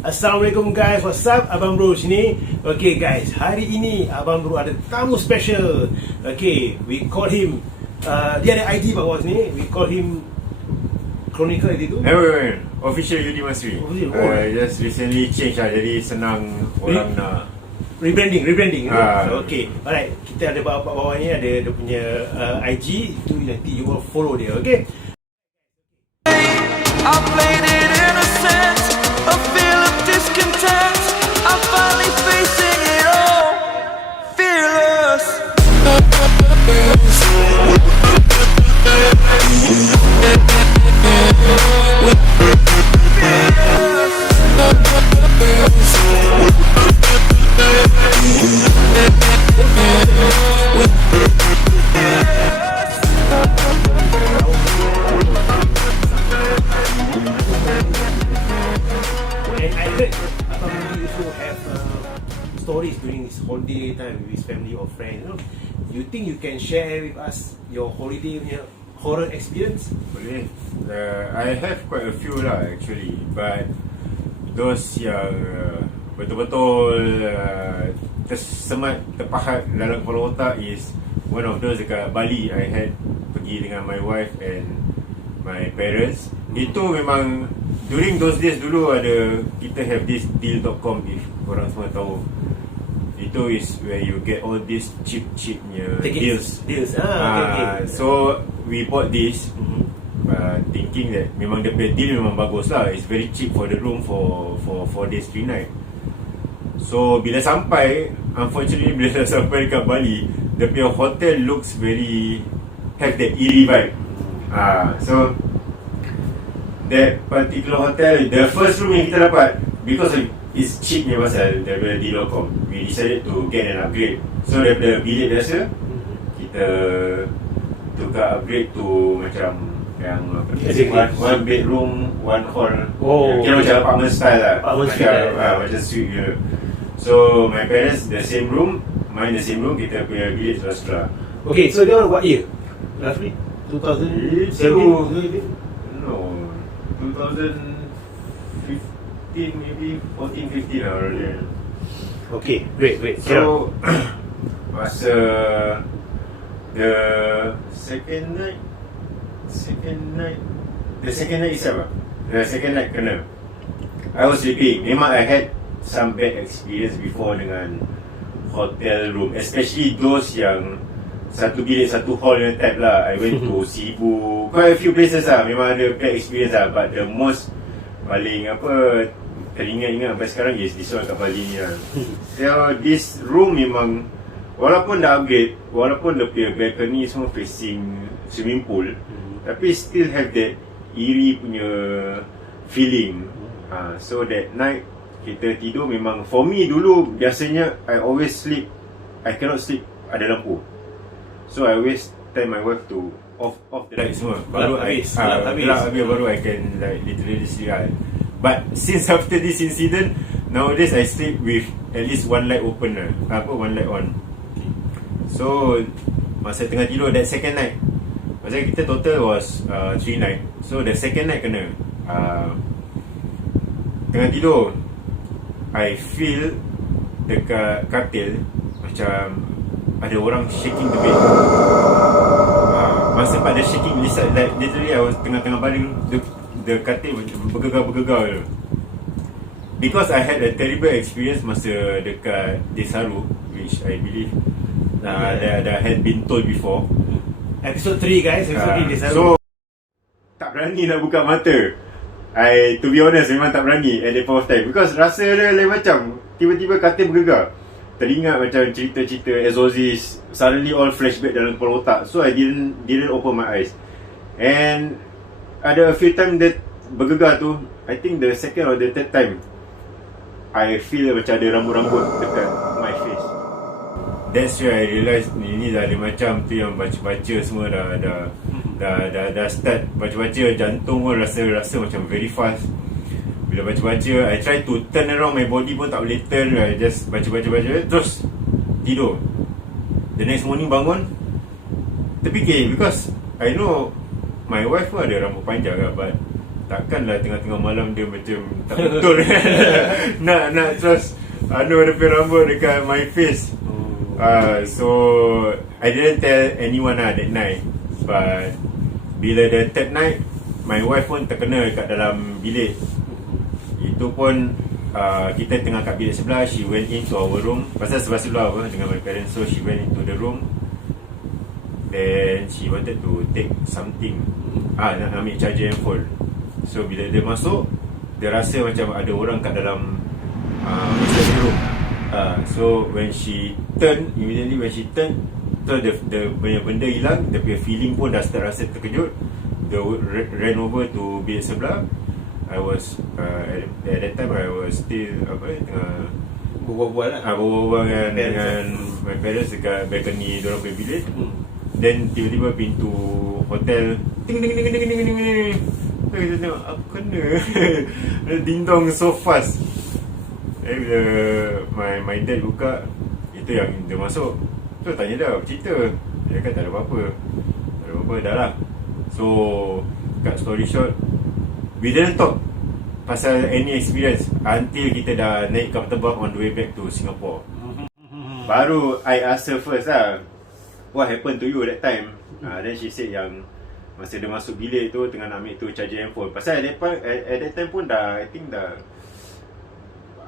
Assalamualaikum guys, what's up? Abang Bro sini. Okay guys, hari ini Abang Bro ada tamu special. Okay, we call him dia ada ID bawah sini. We call him Chronicle itu. Official Yudi Masri. Just recently change lah, jadi senang orang nak rebranding. So, okay, alright, kita ada bawahnya ada dia punya IG itu, nanti you will follow dia. Okay. I played it innocent, a feel of discontent. I'm finally facing it all, fearless. And I heard Abang Bro also have stories during his holiday time with his family or friends. You think you can share with us your holiday punya horror experience? boleh. I have quite a few lah actually, but those yang betul-betul tersemat, terpahat dalam kepala otak is one of those dekat Bali. I had pergi dengan my wife and my parents. Itu memang during those days dulu ada, kita have this deal.com, if korang semua tahu. Itu is where you get all these cheap deals. Okay. So we bought this thinking that memang the deal memang bagus lah. It's very cheap for the room for 4 days 3 night. So bila sampai, unfortunately bila sampai dekat Bali, the hotel looks very, have that eerie vibe. So that particular hotel, the first room yang kita dapat, because it's cheap ni pasal daripada deal.com, we decided to get an upgrade. So daripada bilik biasa, kita tukar upgrade to macam yang one bedroom, one hall. Kira macam apartment style lah, macam suite je. So my parents the same room, mine the same room, kita punya bilik sebelah-sebelah. Okay, so dia what year? Roughly 2017? No, 2015 maybe, 14-15 lah already. Okay, great. So masa the second night itself, the second night kena, I was sleeping. Memang I had some bad experience before dengan hotel room, especially those yang satu bilik satu hall yang type lah. I went to Cebu, quite a few places lah, memang ada bad experience lah. But the most paling teringat sampai sekarang is this one kat Bali ni lah. So this room memang, walaupun dah upgrade, walaupun the balcony semua facing swimming pool, tapi still have that eerie punya feeling. So that night kita tidur, memang for me dulu biasanya I always sleep, I cannot sleep ada lampu. So I always tell my wife to off the light semua, baru habis baru I can like literally sleep. But since after this incident, nowadays I sleep with at least one light open lah, one light on. So masa tengah tidur that second night, masa kita total was 3 night. So the second night kena tengah tidur, I feel dekat katil macam ada orang shaking the bed. Masa pada shaking, like literally I was tengah-tengah baring, the katil bergegar je. Because I had a terrible experience masa dekat Desaru, which I believe that had been told before. Episode 3 guys, episode 3 Desaru. So tak berani nak buka mata. To be honest, memang tak berani at that point of time, because rasa dia lain macam, tiba-tiba katil bergegar, teringat macam cerita-cerita exorcist, suddenly all flashback dalam kepala otak. So I didn't open my eyes. And ada a few time that bergegar tu, I think the second or the third time, I feel macam ada rambut-rambut dekat my face. That's where I realised ini dah ada macam tu, yang baca-baca semua dah start baca-baca, jantung pun rasa macam very fast. Bila baca-baca, I try to turn around my body pun tak boleh turn. I just baca-baca terus tidur. The next morning bangun, terfikir, because I know my wife pun ada rambut panjang kan, but takkanlah tengah-tengah malam dia macam tak betul nak terus dia rambut dekat my face. So I didn't tell anyone that night, but bila the third night my wife pun terkena dekat dalam bilik. Itu pun kita tengah kat bilik sebelah. She went into our room, pasal sebelah-sebelah dengan my parents. So she went into the room, then she wanted to take something, nak ambil charger handphone. So bila dia masuk, dia rasa macam ada orang kat dalam room. So when she turn, immediately when she turn, so the benda hilang. Dia punya feeling pun dah start rasa terkejut. Dia ran over to bilik sebelah. I was at that time I was still tengah berbual dengan my parents dekat balcony diorang punya bilik. Then tiba-tiba pintu hotel ting ting ting ting ting ting ting. Saya tengok apa kena. Ding dong so fast. Bila my dad buka, itu yang dia masuk. So tanya dia apa cerita. Dia kata tak ada apa-apa. Tak ada apa-apa dah lah. So cut story short, we didn't talk pasal any experience until kita dah naik kapal terbang on the way back to Singapore. Baru I ask her first lah, what happened to you that time? Then she said yang masa dia masuk bilik tu tengah nak ambil tu charger handphone. Pasal at that time pun dah, I think dah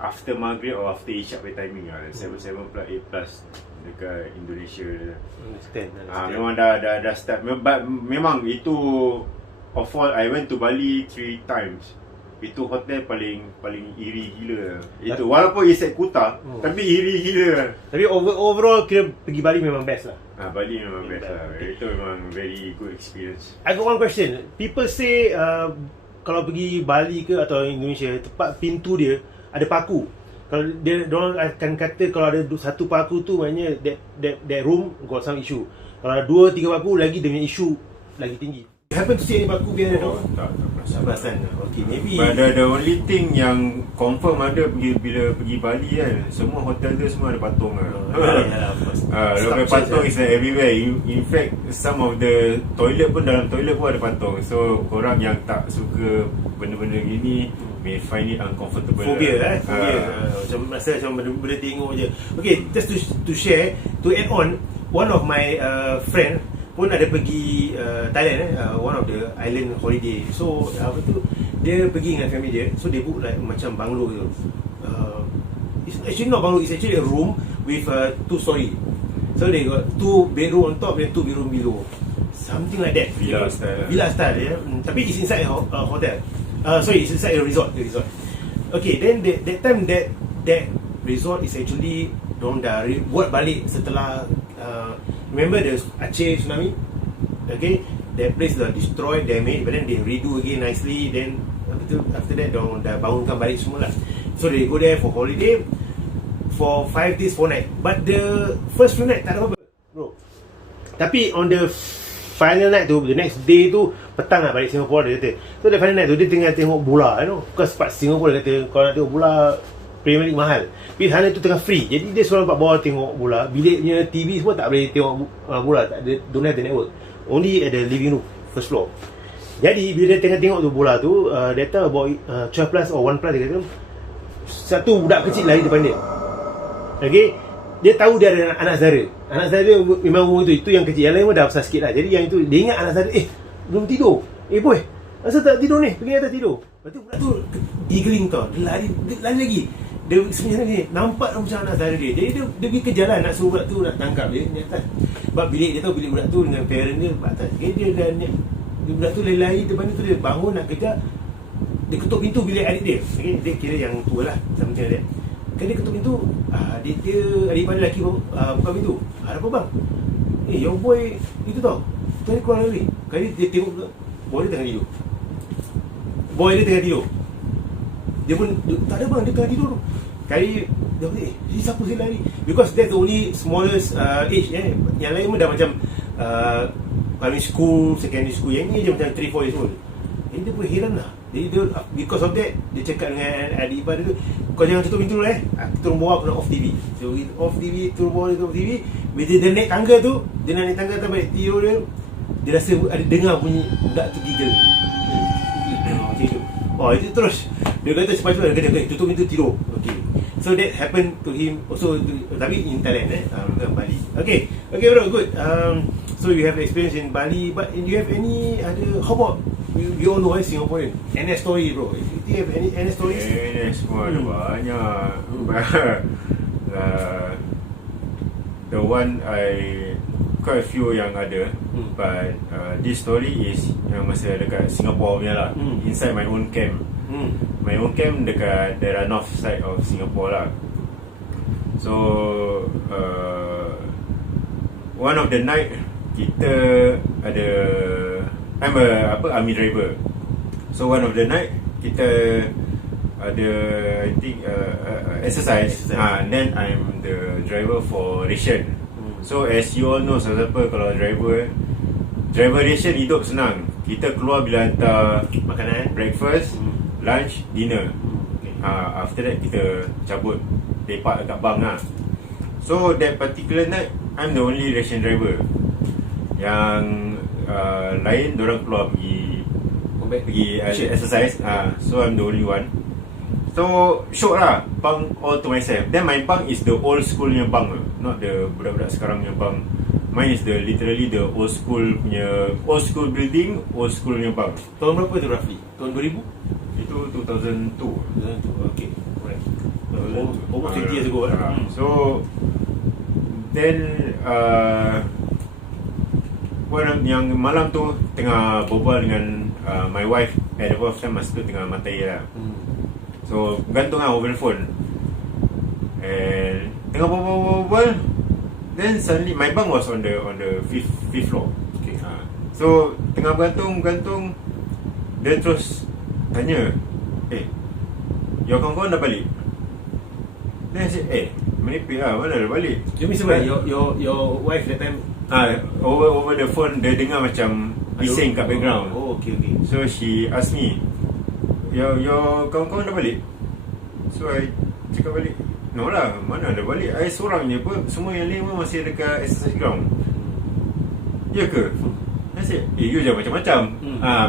after Maghrib or after Isyak by timing lah, 7 plus 8 plus dekat Indonesia. Memang dah start. Memang itu of all, I went to Bali 3 times. Itu hotel paling iri gila. Itu walaupun it's at Kuta, tapi iri gila. Tapi overall kira pergi Bali memang best lah. Bali memang best lah. Itu memang very good experience. I got one question. People say kalau pergi Bali ke atau Indonesia, tempat pintu dia ada paku. Kalau diorang akan kata kalau ada satu paku tu, maknanya that room got some issue. Kalau ada 2-3 paku lagi, dia punya issue lagi tinggi. You happen to see any paku behind that? Tak perasan. Okay, maybe. But the only thing yang confirm ada bila pergi Bali kan, semua hotel dia semua ada patung lah. Lepas patung is like everywhere. In fact, some of the toilet pun, dalam toilet pun ada patung. So korang yang tak suka benda-benda gini may find it uncomfortable. Phobia macam rasa macam benda tengok je. Okay, just to share, to add on, one of my friend pun ada pergi Thailand, one of the island holiday. So apa tu, dia pergi dengan family dia. So dia book like macam bungalow tu. It's actually not bungalow, it's actually a room with 2 story. So they got 2 bedroom on top and 2 bedroom below, something like that. Villa style yeah. Tapi it's inside a hotel. Sorry, it's inside a resort. Okay, then that time that resort is actually dorang dah buat balik setelah remember the Aceh tsunami? Okay, that place dah destroyed, damaged, but then they redo again nicely. Then after that dorang dah bangunkan balik semua lah. So they go there for holiday for 5 days 4 nights. But the first few nights tak ada apa-apa, bro. Tapi on the final night tu, the next day tu, petang nak balik Singapore, dia kata. So the final night tu dia tengah tengok bola, you know. Because part Singapore dia kata kalau nak tengok bola Premier League mahal. Tapi sana tu tengah free. Jadi dia suruh nampak bawah tengok bola. Biliknya TV semua tak boleh tengok bola, tak ada, don't have the network. Only at the living room, first floor. Jadi bila dia tengah tengok tu bola tu, data about 12 plus or 1 plus, dia kata satu budak kecil lari depan dia. Okay, dia tahu dia ada anak saudara. Anak saudara dia memang umur tu, itu yang kecil. Yang lain pun dah besar sikit lah. Jadi yang itu, dia ingat anak saudara, belum tidur. Boy, asal tak tidur ni? Pergi atas tidur. Lepas tu budak tu giggling tau. Dia lari lagi. Dia sebenarnya ni nampak macam anak saudara dia. Jadi dia pergi kejar lah, nak suruh budak tu nak tangkap dia ni atas. Sebab bilik dia tahu, bilik budak tu dengan parent dia atas. Okay, dia dah budak tu lari depan tu, dia bangun nak kejar. Dia ketuk pintu bilik adik dia. Okay, dia kira yang tua lah, sama macam dia. Kan dia ketuk pintu, adik pada lelaki buka pintu. Ada apa bang? Your boy itu tau, tadi keluar lari. Kali dia tengok boy dia tengah tidur. Dia pun tak ada bang, dia tengah tidur tu. Kali dia kata, siapa sih lari? Because that's the only smallest age. Yang lain pun dah macam primary school, secondary school. Yang ni je macam 3-4 years old. Jadi dia pun heran lah. Jadi dia, because of that, dia cakap dengan adik ipar dia tu, kau jangan tutup pintu dulu turun bawah aku nak off TV. So off TV, turun bawah, tutup TV. Bila dia naik tangga tu, dia nak naik tangga tu balik tidur dia rasa ada dengar bunyi budak tu giggle. Macam tu. Oh itu terus dia kata cepat-cepat dia kata tutup pintu tidur. Okay. So that happened to him also tapi in Thailand Bali. Okay bro, good. So you have experience in Bali, but do you have any other? How about we all know Singaporean NS story, bro? Do you have any NS stories? NS semua ada banyak. The one quite a few yang ada, but this story is yang masa dekat Singapore punya lah, inside my own camp. My own camp dekat daerah north side of Singapore lah. So one of the night kita ada, I'm a army driver. So one of the night kita ada I think exercise. And then I'm the driver for ration. So as you all know, siapa kalau driver ration hidup senang. Kita keluar bila hantar makanan, breakfast, lunch, dinner. After that kita cabut lepak dekat bang lah. So that particular night I'm the only ration driver. Yang lain dorang keluar pergi exercise. So I'm the only one. So syok lah, bang all to myself. Then my bang is the old school punya bang, not the budak-budak sekarang punya bang. Mine is literally the old school punya, old school building, old school punya bang. Tahun berapa tu roughly? Tahun 2000? Itu 2002. Okay, alright. Almost 20 years ago. So then yang malam tu tengah berbual dengan my wife. At the point of time masa tu tengah matai lah. So gantung lah over the phone. And tengah berbual, then suddenly my bunk was on the fifth floor. Okay. So tengah bergantung, dia terus tanya, your kawan-kawan dah balik? Then I said, menipik lah, mana dah balik? You mean sebenarnya your wife that time over the phone dia dengar macam bising kat background. Oh okay. So she asked me, your kawan-kawan dah balik? So I cakap balik, no lah, mana dah balik, I seorang je pun, semua yang lain pun masih dekat exercise ground. Ya ke? I said, you jangan macam-macam.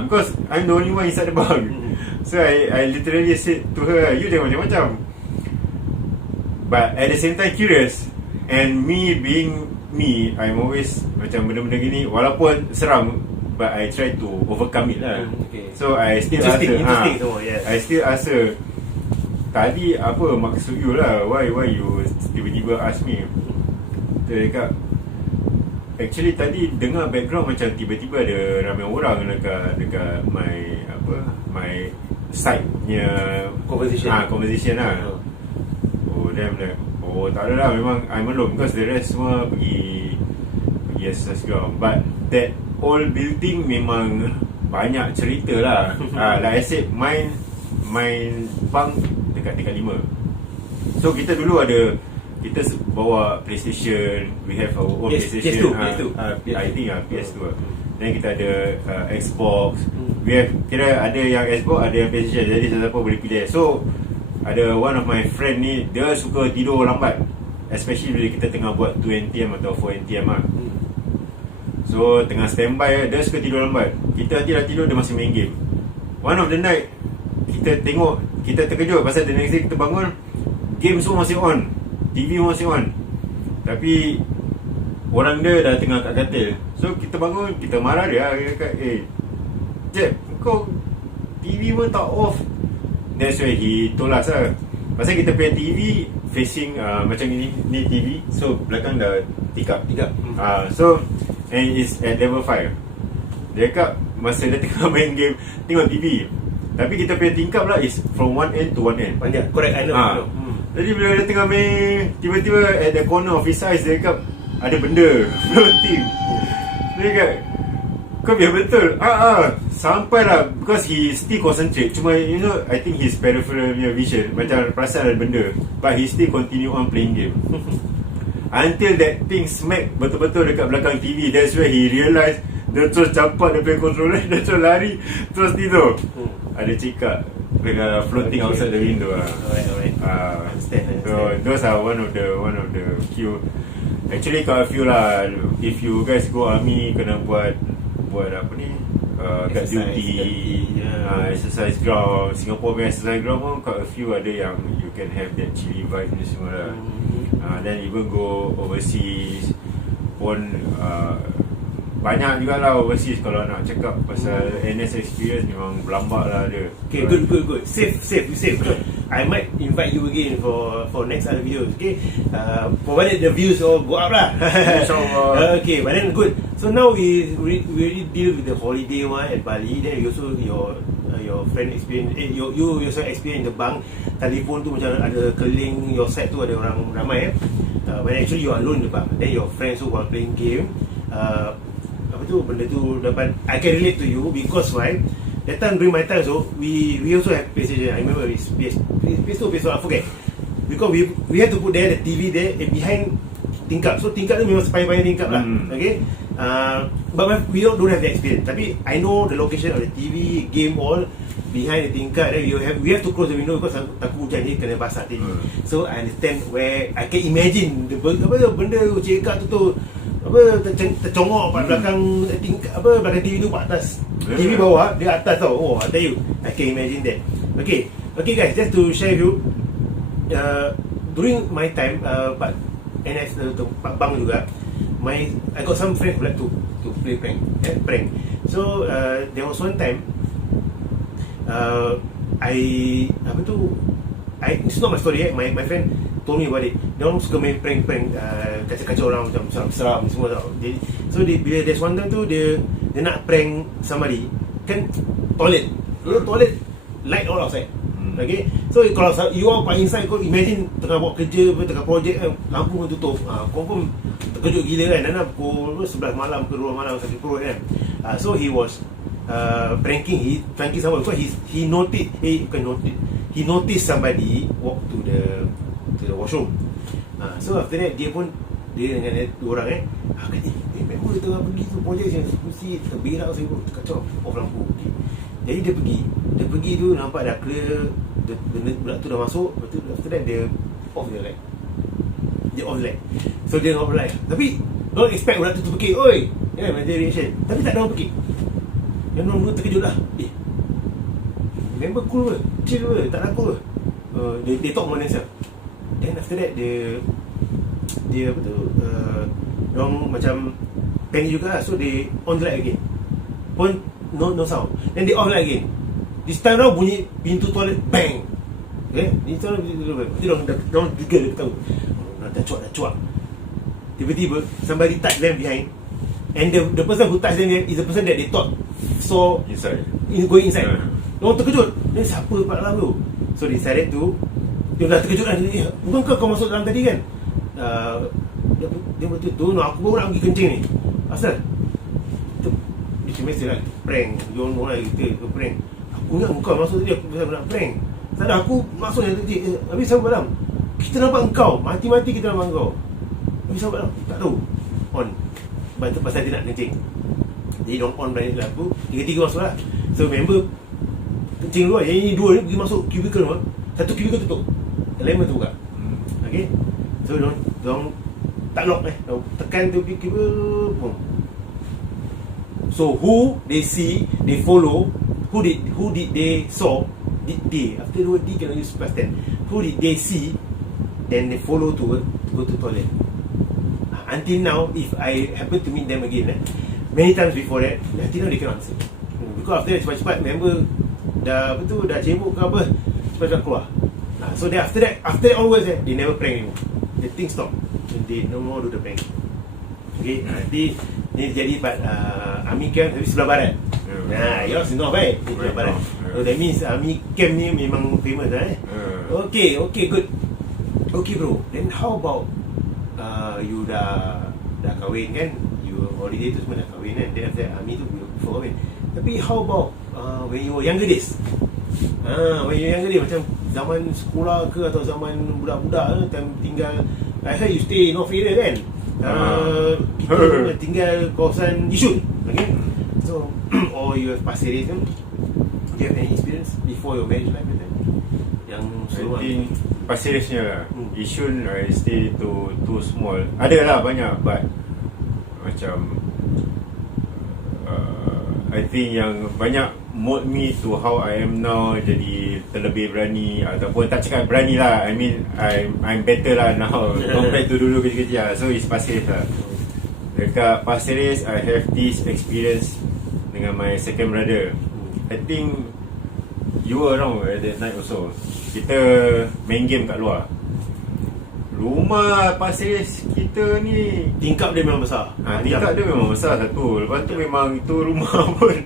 Because I'm the only one inside the bunk. So I literally said to her, you jangan macam-macam. But at the same time curious. And me being me, I'm always macam benda-benda gini, walaupun seram, but I try to overcome it lah. So I still ask her, I still ask her, tadi apa maksud you lah, why you tiba-tiba ask me? Dia cakap, actually tadi dengar background macam tiba-tiba ada ramai orang dekat my side punya conversation lah. Then I'm like, tak ada lah, memang I'm alone, because the rest semua pergi exercise ground. But that old building memang banyak cerita lah. Like I said, mine bunk dekat 5. So kita dulu ada, kita bawa PlayStation, we have our own PlayStation. PS2. I think PS2. Then kita ada Xbox. We have, kira ada yang Xbox, ada yang PlayStation. Jadi siapa boleh pilih. So ada one of my friend ni, dia suka tidur lambat, especially bila kita tengah buat 2NTM atau 4NTM lah. So tengah standby, dia suka tidur lambat. Kita dah tidur, dia masih main game. One of the night, kita tengok, kita terkejut pasal the next day kita bangun, game semua masih on, TV masih on, tapi orang dia dah tengah kat katil. So kita bangun, kita marah dia. Dia kata, Jeb, kau TV pun tak off. That's why he told us lah, pasal kita punya TV facing macam ni TV, so belakang dah tikap. So and it's at level 5. Dia cakap masa dia tengah main game, tengok TV, tapi kita punya tingkap lah is from one end to one end. Correct, I know. Jadi bila dia tengah main, tiba-tiba at the corner of his eyes, dia cakap ada benda floating. Dia cakap, kau biar betul. Sampailah, because he still concentrate. Cuma you know, I think his peripheral vision macam perasan ada benda, but he still continue on playing game. Until that thing smack betul-betul dekat belakang TV. That's where he realise. Dia terus campak dia punya controller, dia terus lari, terus tidur. Ada cicak dengan floating outside the window. Alright. Understand. So those are one of the few. Actually got a few lah. If you guys go army, kena buat apa ni, kat Exercise, duty, exercise ground. Singapore punya exercise ground pun quite a few ada yang you can have that chilly vibe ni semua lah. Then even go overseas pun banyak jugalah overseas. Kalau nak cakap pasal NS experience, memang berlambak lah dia. Okay, good. Safe. I might invite you again for next other videos. Okay, provided the views all go up lah. InsyaAllah. Okay, but then good. So now we already deal with the holiday one at Bali. Then you also your friend experience. You also experience the bank telefon tu macam ada keliling your side tu ada orang ramai. When actually you are alone in the bank. Then your friends who are playing game. Apa tu benda tu dapat. I can relate to you because why? That time during my time so we also have PlayStation. I remember it's PS2 I forget. Because we had to put there the TV there behind tingkap. So tingkap tu memang sepanjang tingkap lah. Okay. But we don't have the experience. Tapi I know the location of the TV, game all behind the tingkap. Then we have to close the window because takut hujan ni kena basah TV. So I understand where I can imagine the benda cekak tu tercongok pada belakang tingkap belakang TV tu kat atas. TV bawah, dia atas tau. Oh, I tell you, I can imagine that. Okay guys, just to share with you, during my time, Pak NS Pak Bang juga, I got some friends who like to play prank. So there was one time, it's not my story. My friend told me about it. Dia orang suka main prank, kacau-kacau orang macam seram semua tau. Bila there's one time tu dia nak prank somebody, kan toilet. Toilet light all outside. Okay. So kalau you all kat inside, kau imagine tengah buat kerja, tengah projek, lampu pun tutup. Confirm terkejut gila kan. Dan pukul 11 malam ke 2 malam sakit perut kan. So he was pranking someone because he noticed somebody walk to the washroom. So after that dia dengan dua orang member tengah pergi tu projek mesti terberak saya pun terkacau off lampu. Okay. Jadi dia pergi tu nampak dah clear budak tu dah masuk. Lepas tu after that dia off the light. So dia off the light. Tapi don't expect budak tu terpekik. Oi, macam reaction. Tapi tak ada orang pekik. Yang orang terkejut lah. Member cool ke? Chill ke? Tak takut ke? Dia talk dengan themselves. Then after that dia apa tu, orang macam panic juga lah. So they on the light again. Pun no sound. Then they off light again. This time round bunyi pintu toilet bang. Okay? Ni tu orang juga dia tahu. Dah cuak. Tiba-tiba somebody touch them behind. And the person who touch them is the person that they thought saw going inside. Orang terkejut. Ni siapa Pak Lam tu? So they decided to, dia dah terkejut lah. Bukan kau masuk dalam tadi kan? Dia betul-betul aku baru nak pergi kencing ni. Asal? Dia cuma istilah prank. Dia orang lah kita prank. Aku ingat kau masuk tadi, aku nak prank. Tak ada, aku masuk yang tadi. Habis siapa Lam? Kita nampak engkau. Mati-mati kita nampak engkau. Habis siapa Lam? Tak tahu. On. Pasal dia nak kencing. Jadi dia on balik lampu. Tiga-tiga masuk lah. So member kencing luar. Yang ini dua ni pergi masuk cubicle mah. Satu cubicle tutup. Yang lain tu buka. Okay. So diorang tak lock tekan tu cubicle pun. So who they see, they follow. Who did they saw? Did they? After the word D cannot use past tense. Who did they see? Then they follow to go to toilet. Until now, if I happen to meet them again, many times before that, until now they cannot answer. Because after that, cepat-cepat member dah cebok ke apa, cepat keluar. So then after that onwards, they never prank anymore. The thing stop. They no more do the prank. Okay, nanti ni jadi Army camp tapi sebelah barat. Yours is not bad. Sebelah barat. So that means Army camp ni memang famous Okay, good. Okay bro, then how about you dah kahwin kan? You holiday tu semua dah kahwin kan? Then after Army tu before kahwin. Tapi how about when you were younger days? When you younger days, macam zaman sekolah ke atau zaman budak-budak time tinggal, I heard you stay in North area kan? Kita tinggal kawasan Yishun. Okay? So, or you have Pasir Ris kan? Do you have any experience before your marriage life? Yang seluar? I think Pasir Risnya lah. Yishun I stay too small. Ada lah banyak, but macam I think yang banyak mold me to how I am now, jadi terlebih berani, ataupun tak cakap berani lah, I mean I'm better lah now compared to dulu kecil-kecil lah. So it's Pasir Ris lah. Dekat Pasir Ris I have this experience dengan my second brother. I think you were around at that night also. Kita main game kat luar. Rumah Pasir Ris kita ni, tingkap dia memang besar. tingkap dia memang besar satu. Lepas tu memang itu rumah pun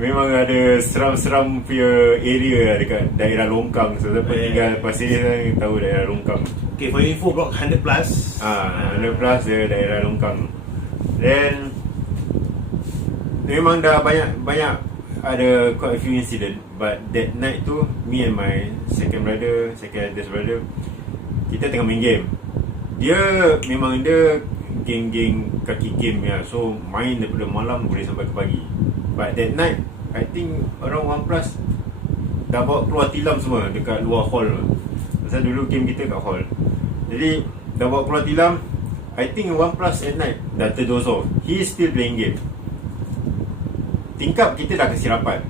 memang ada seram-seram punya area lah dekat daerah Longkang. So siapa tinggal Pasir Ris kan tahu daerah Longkang. Okay, for info, block 100 plus. 100 plus dia daerah Longkang. Then memang dah banyak ada quite a few incident. But that night tu, me and my second eldest brother, kita tengah main game. Dia geng-geng kaki game ya. So main daripada malam boleh sampai ke pagi. But that night I think around 1 plus dah bawa keluar tilam semua dekat luar hall. Pasal dulu game kita kat hall. Jadi dah bawa keluar tilam. I think 1 plus at night dah terdoze off. He is still playing game. Tingkap kita dah kasi rapat.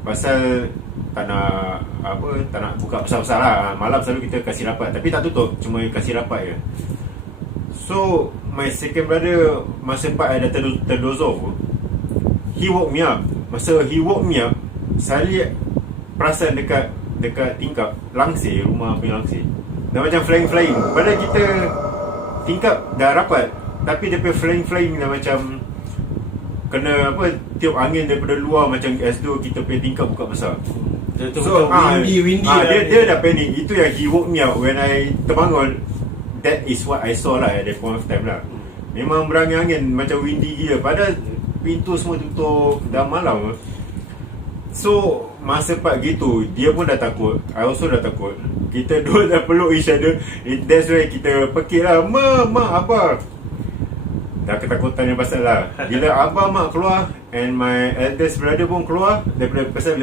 Pasal tak nak buka besar-besar lah. Malam selalu kita kasih rapat, tapi tak tutup, cuma kasih rapat je. So my second brother, masa part I dah terdoze off, he woke me up. Masa he woke me up, saya perasan dekat tingkap langsir, rumah punya langsir dah macam flying. Padahal kita tingkap dah rapat, tapi dia punya flying dah macam kena tiup angin daripada luar, macam as though kita punya tingkap buka besar. So windy dia dah panik. Itu yang he woke me up. When I terbangun, that is what I saw lah at that point of time lah. Memang berangin-angin, macam windy gila. Padahal pintu semua tutup, dah malam. So masa part gitu, dia pun dah takut, I also dah takut. Kita dua dah peluk each other. That's why kita pekik lah, Ma, apa? Dah ketakutan yang pasal lah. Bila abah mak keluar and my eldest brother pun keluar daripada pasal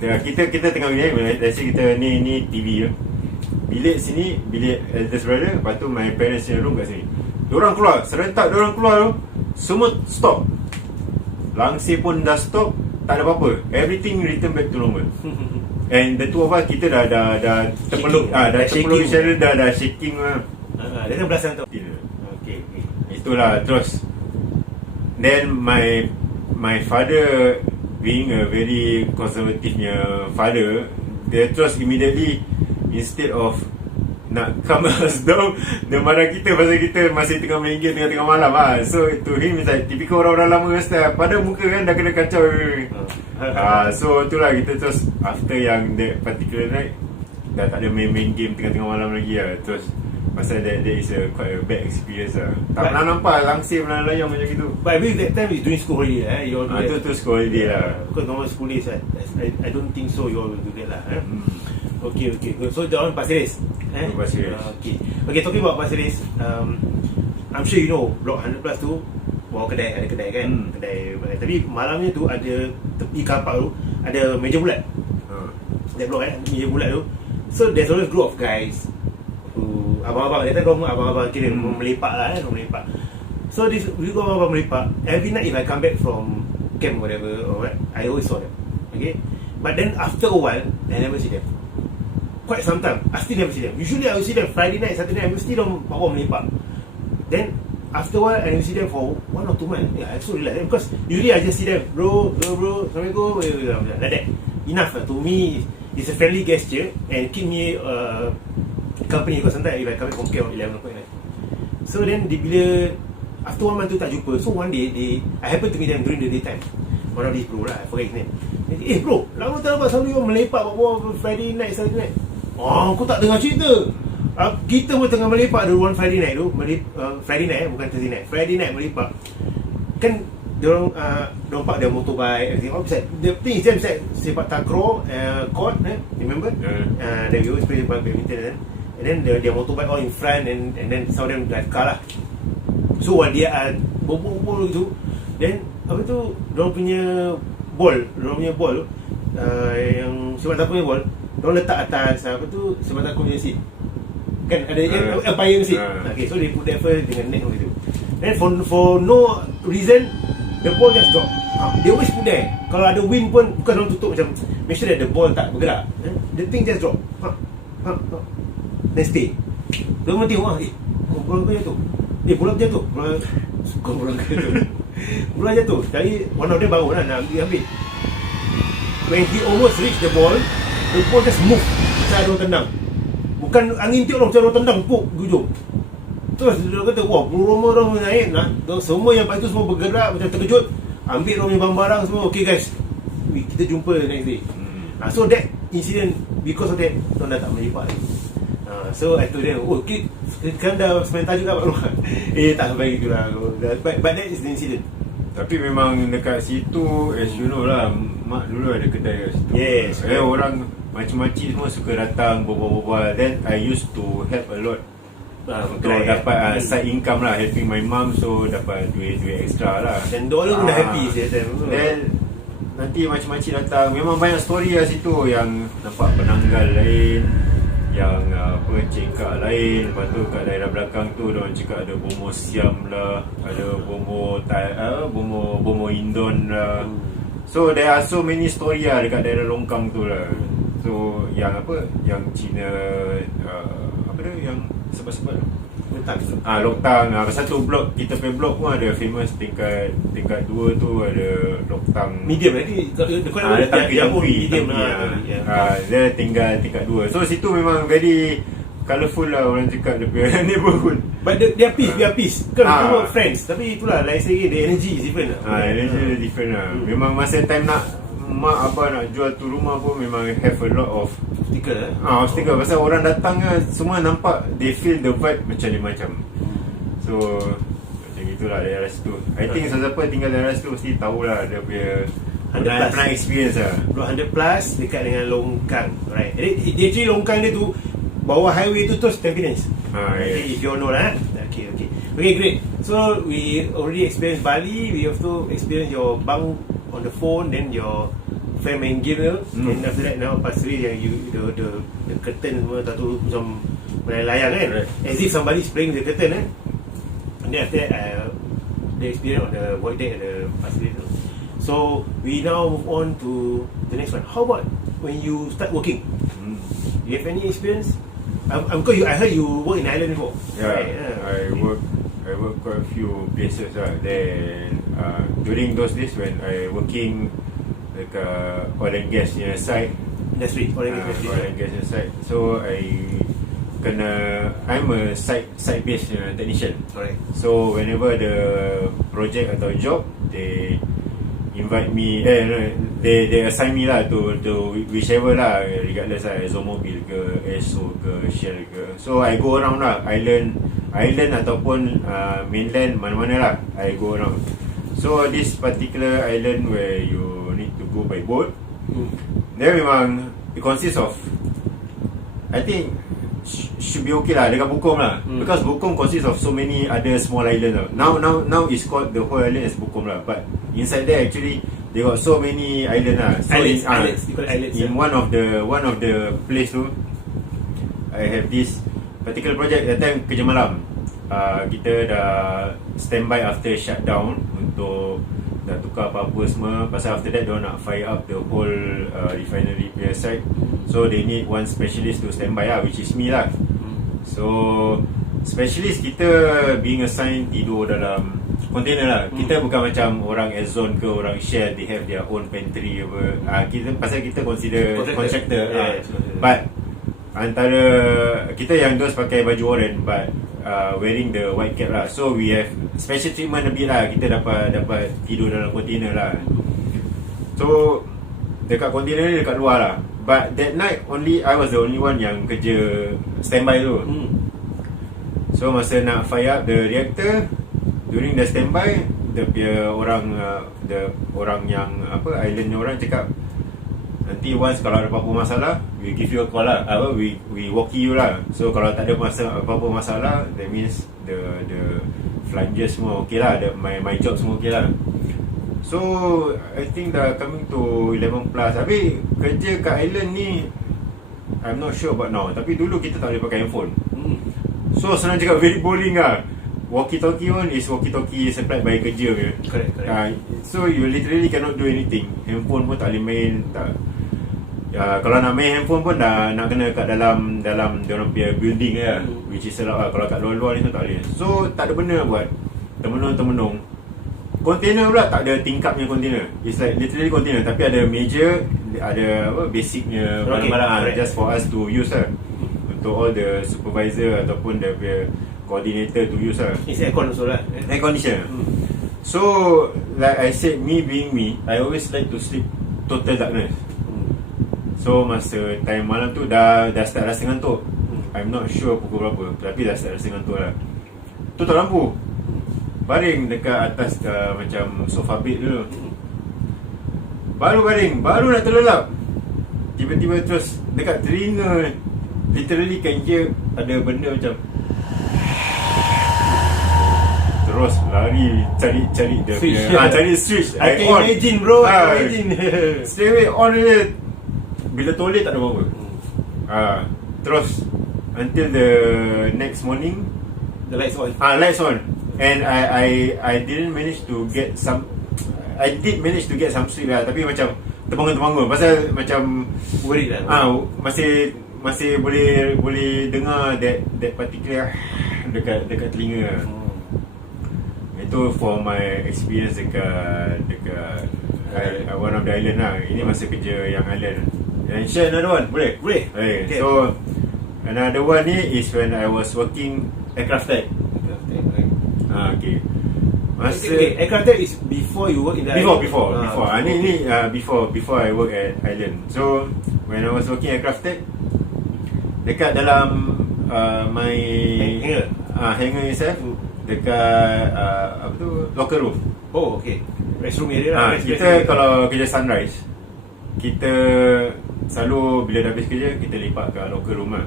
kita tengah ni, let's say kita ni TV je. Bilik sini, bilik eldest brother, lepas tu my parents punya room kat sini. Diorang keluar, serentak diorang keluar tu, semua stop. Langsir pun dah stop, tak ada apa-apa. Everything return back to normal. And the two of us, kita dah terpeluk, dah terpeluk each other, dah shaking lah. Dia kan belasan tu. Okay. Itulah, terus then my father, being a very conservative father, dia terus immediately, instead of nak calm us down, dia marah kita pasal kita masih tengah main game tengah malam lah. So to him, it's like typical orang-orang lama style. Pada muka kan dah kena kacau. So itulah, kita terus after yang that particular night, dah tak ada main game tengah malam lagi lah. Terus pasal that is quite a bad experience lah. Tak pernah nampak langsir pernah layang macam gitu. But I believe that time is during school holiday, you all do that. Itu school holiday lah. Because normal school days, I don't think so you all will do that lah. Okay. So that one Pasir Ris. Pasir Ris. Okay, talking about Pasir Ris, I'm sure you know Block 100 plus tu ada kedai kan. Kedai. Tapi malamnya tu ada tepi kapak tu ada meja bulat. That block meja bulat tu. So there's always group of guys who abang-abang, dia kata abang-abang kira melepak lah kan, melepak. So this we go abang melepak. Every night if I come back from camp whatever or what, I always saw them. Okay? But then after a while, I never see them. Quite some time, I still never see them. Usually I will see them Friday night, Saturday night, I will still bawa melepak. Then after a while, I will see them for 1 or 2 months. Yeah, I so relax because usually I just see them, bro, Assalamualaikum, like that. Enough to me. It's a friendly gesture and keep me company, because sometimes if I come back from camp 11 o'clock night. So then bila after 1 month tu tak jumpa. So one day I happen to meet them during the daytime. One of these bro lah, I forget his name. Bro, lama tak nampak selalu you melepak bawa Friday night, Saturday night. Aku tak dengar cerita. Kita pun tengah melepak dulu one Friday night tu, Friday night bukan Thursday night. Friday night melepak. Kan diorang park their motorbike, everything. The thing is just like sepak takraw, court, remember? That we always play badminton, and then their motorbike all in front, and then some of them drive car lah. So while dia berbual tu, then apa tu, diorang punya ball tu, yang sepak takraw punya ball, diorang letak atas apa tu, sepak takraw punya seat. Kan ada umpire seat. Okay, so they put that first dengan net gitu. Then for no reason, the ball just drop. They always put there. Kalau ada wind pun, bukan orang tutup macam make sure that the ball tak bergerak. The thing just drop. Then stay. Dia orang tengok bola kau jatuh. Bola jatuh. Bola jatuh. Bola jatuh. Jadi one of them bangun lah nak ambil. When he almost reach the ball just move macam ada orang tendang. Bukan angin tiup macam orang tendang puk hujung. Terus dia kata, wah, rumah orang naik nak, semua yang lepas tu semua bergerak macam terkejut. Ambil orang punya barang-barang semua. Okay guys, kita jumpa next day. So that incident, because of that, orang dah tak melipat lagi. So I told them, okay, sekarang dah semain tajuk kat rumah. Tak sampai gitu lah. But that is the incident. Tapi memang dekat situ, as you know lah, mak dulu ada kedai kat situ. Yes. Orang makcik-makcik semua suka datang berbual-bual. Then I used to help a lot untuk dapat side income lah, helping my mum, so dapat duit extra lah. Dan dollar pun dah happy saya. Then nanti makcik-makcik datang, memang banyak story lah situ, yang nampak penanggal lain, yang cekak lain. Lepas tu kat daerah belakang tu diorang cakap ada bomo siam lah, ada bomo indon lah. So there are so many story lah dekat daerah longkang tu lah. So yang Cina apa dia yang sebab-sebab Loktang. Satu blok, kita punya blok pun ada famous tingkat 2 tu ada Loktang medium lagi. Ada tangki medium lah. Dia tinggal tingkat 2. So situ memang very colourful lah, orang cakap dia punya neighborhood. But they are peace. Kan semua friends. Tapi itulah, like I say, the energy is different lah. Energy different lah. Memang masa time nak mak abah nak jual tu rumah pun memang have a lot of obstacle. Pasal orang datang semua nampak, they feel the vibe macam. So macam itulah daerah situ. I think siapa tinggal daerah situ mesti tahulah dia punya pernah experience lah. 100 plus dekat dengan longkang, right? Actually longkang dia tu bawah highway tu terus Tampines. Yes. If you know lah. Okay, great. So we already experienced Bali. We also experienced your bang on the phone, then your fan main game tu. And after that now Pasir yang the curtain semua tu macam melayang kan, as if somebody is playing the curtain and then after that the experience on the void deck at the Pasir tu. So we now move on to the next one. How about when you start working? Do you have any experience? Because I heard you work in Ireland before. I work quite a few places lah. Then during those days when I working like oil and gas side industry, oil and gas side. So I'm a site based technician. Correct. So whenever the project atau job, they invite me, they assign me lah to whichever lah, regardless lah, ExxonMobil ke, Esso ke, Shell ke. So I go around lah, island ataupun mainland, mana-mana lah I go around. So this particular island where you need to go by boat, dia memang it consists of, I think should be okay lah dekat Bukom lah, because Bukom consists of so many other small islands lah. Now it's called the whole island as Bukom lah, but inside there actually they got so many island lah. So islands, in one of the place tu, I have this particular project. That time kerja malam, kita dah standby after shutdown untuk dah tukar apa-apa semua. Pasal after that diorang nak fire up the whole refinery punya site. So they need one specialist to standby lah, which is me lah. So specialist kita being assigned tidur dalam container lah. Kita bukan macam orang Exxon ke orang Shell, they have their own pantry apa. Pasal kita consider contractor. But antara kita yang those pakai baju orange but wearing the white cap lah. So we have special treatment a bit lah. Kita dapat tidur dalam container lah. So dekat container ni dekat luar lah. But that night I was the only one yang kerja standby tu. So masa nak fire up the reactor, during the standby, dia punya orang yang island orang cakap, nanti once kalau ada apa-apa masalah, we give you a call lah, we walkie you lah. So kalau tak ada apa-apa masalah, that means the flanges semua okay lah, my job semua okay lah. So I think dah coming to 11 plus. Tapi kerja kat island ni, I'm not sure about now, tapi dulu kita tak boleh pakai handphone. So senang cakap very boring lah. walkie-talkie pun is walkie-talkie supplied by kerja je. Correct. So you literally cannot do anything. Handphone pun tak boleh main, tak. Kalau nak main handphone pun dah nak kena kat dalam diorang punya building lah, which is allowed lah. Kalau kat luar-luar ni tu tak boleh. So tak ada benda buat. Termenung. Container pula tak ada tingkapnya container. It's like literally container, tapi ada meja, ada apa basicnya barang-barang just for us to use lah. Untuk all the supervisor ataupun the coordinator to use lah. It's aircon also lah. Air conditioner. So like I said, me being me, I always like to sleep total darkness. So masa time malam tu dah start rasa ngantuk. I'm not sure pukul berapa, tapi dah start rasa ngantuk lah. Tutup lampu, baring dekat atas macam sofa bed dulu. Baru baring, baru nak terlelap, tiba-tiba terus dekat telinga, literally kan je ada benda macam. Terus lari cari dia switch. cari switch. I can imagine bro, imagine. Straight away on je. Bila toleh tak ada apa-apa. Terus until the next morning, the lights on. Lights on. And I didn't manage to get some. I did manage to get some sleep lah, tapi macam terbangun pasal macam worried lah. Masih boleh dengar that particular dekat telinga. Itu for my experience dekat one of the island lah. Ini masa kerja yang island. And share another one, boleh? Okay. So another one ni is when I was working aircraft tech. Okay. Aircraft tech is before you work in the island? Before. Before I work at island. So when I was working aircraft tech, dekat dalam my hangar itself, dekat apa tu, locker room. Oh, okay. Restroom area lah. Kita kalau kerja sunrise, kita selalu bila dah habis kerja, kita lipat kat locker room lah.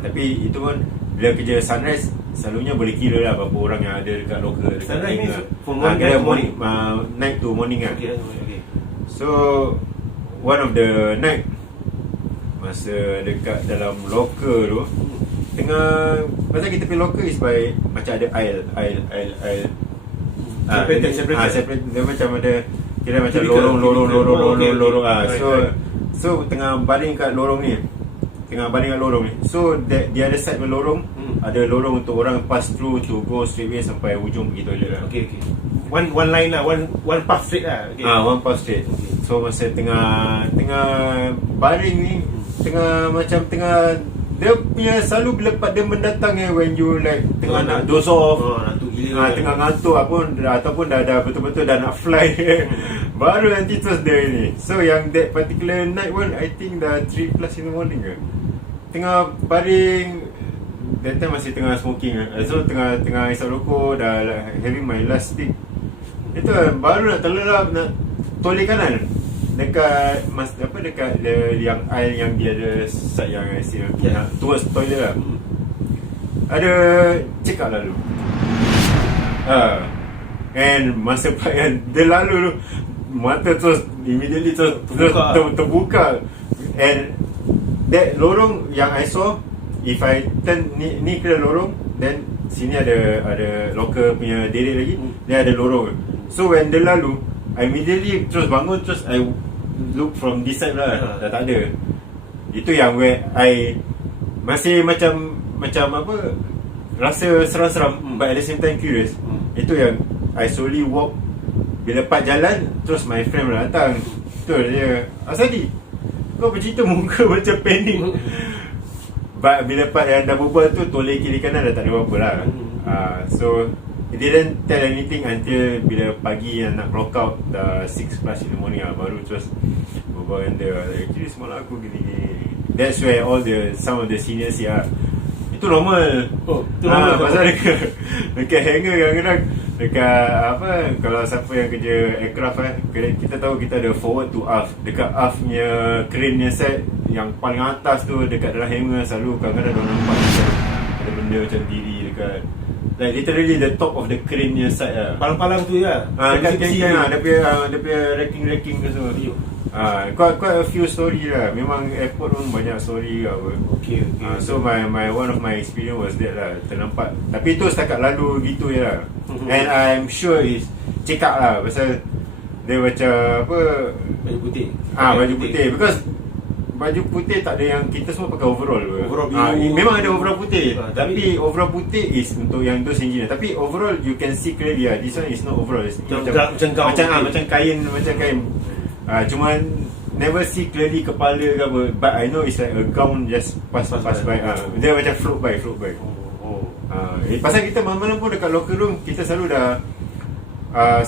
Tapi itu pun bila kerja sunrise, selalunya boleh kira lah berapa orang yang ada dekat locker. Sunrise means from morning, night to morning lah. Okay. So one of the night, masa dekat dalam locker tu, tengah, pasal kita punya locker is by macam ada aisle. Separate. Dia macam ada, kira macam lorong. So tengah baring kat lorong ni. So the other side of lorong, ada lorong untuk orang pass through to go straight away sampai ujung pergi toilet lah. Okay. One line lah, one path straight lah. Okay. One path straight. So masa tengah baring ni, tengah dia punya selalu bila dia mendatang when you like tengah nak doze off, tengah ngantuk ataupun dah betul-betul dah nak fly, baru nanti terus dia ni. So yang that particular night one, I think dah 3 plus in the morning ke, tengah baring, that time masih tengah smoking. So tengah isap rokok, dah having my last stick. Itu baru nak terlelap, nak toleh kanan dekat yang aisle yang dia ada side yang IC towards toilet lah. Ada check up lalu. And masa part yang dia lalu tu, mata terus immediately terbuka. And that lorong yang I saw, if I turn ni kira lorong, then sini ada locker punya derek lagi, dia ada lorong. So when dia lalu, I immediately terus bangun, terus I look from this side lah. Dah tak ada. Itu yang where I masih macam apa, rasa seram-seram, but at the same time curious. Itu yang I slowly walk. Bila part jalan, terus my friend datang. Betul dia, Asadi, kau bercerita muka macam panik. But bila part yang dah berbual tu, toleh kiri kanan dah tak ada apa-apa lah. So it didn't tell anything until bila pagi yang nak clock out, dah 6 plus in the morning lah, baru terus berbual dengan dia. Actually semalam aku gini-gini. That's where some of the seniors itu normal. Itu normal. Pasal dekat hangar kadang-kadang, dekat apa, kalau siapa yang kerja aircraft kita tahu kita ada forward to aft. Dekat aft punya crane nya set yang paling atas tu, dekat dalam hangar selalu kadang-kadang dia nampak ada benda macam diri dekat Like literally the top of the crane punya side lah. Palang-palang tu ya. Kan dia punya ranking tu semua. Quite a few story lah. Memang airport pun banyak story apa. Okay. So my one of my experience was that lah. Ternampak. Tapi tu setakat lalu gitu je lah. And I'm sure is cekak lah pasal dia macam apa, Baju putih. baju putih. Because baju putih tak ada yang kita semua pakai overall ke? Overall biru. Memang ada overall putih. Tapi overall putih is untuk yang those engineer. Tapi overall you can see clearly lah. This one is not overall. It's Macam gaun. macam kain. Cuman never see clearly kepala ke apa. But I know it's like a gown just pass by. Dia macam float by. Pasal kita malam-malam pun dekat locker room kita selalu dah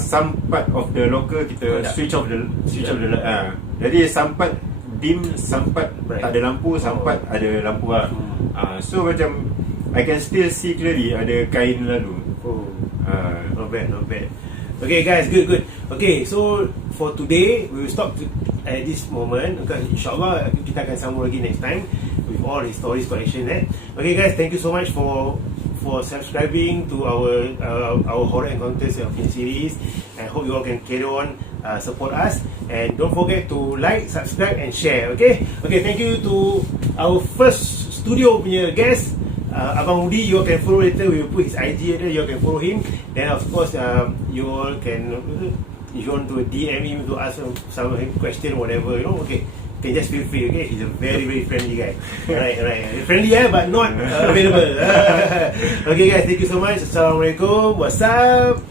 some part of the locker kita switch off the light. Jadi some part dim, some part tak ada lampu, some part ada lampu lah. So macam I can still see clearly ada kain lalu. Not bad. Okay guys, good. Okay, so for today we will stop at this moment. Okay, insyaAllah kita akan sambung lagi next time with all the stories collection. Okay guys, thank you so much for subscribing to our Horror Encounters series. I hope you all can carry on support us, and don't forget to like, subscribe and share. Okay, thank you to our first studio punya guest, Abang Udi. You all can follow later. We will put his IG there. You all can follow him. Then of course you all can, if you want to DM him to ask some question, whatever, okay, can just feel free. Okay, he's a very friendly guy. Right. Friendly but not available. Okay guys, thank you so much. Assalamualaikum. What's up?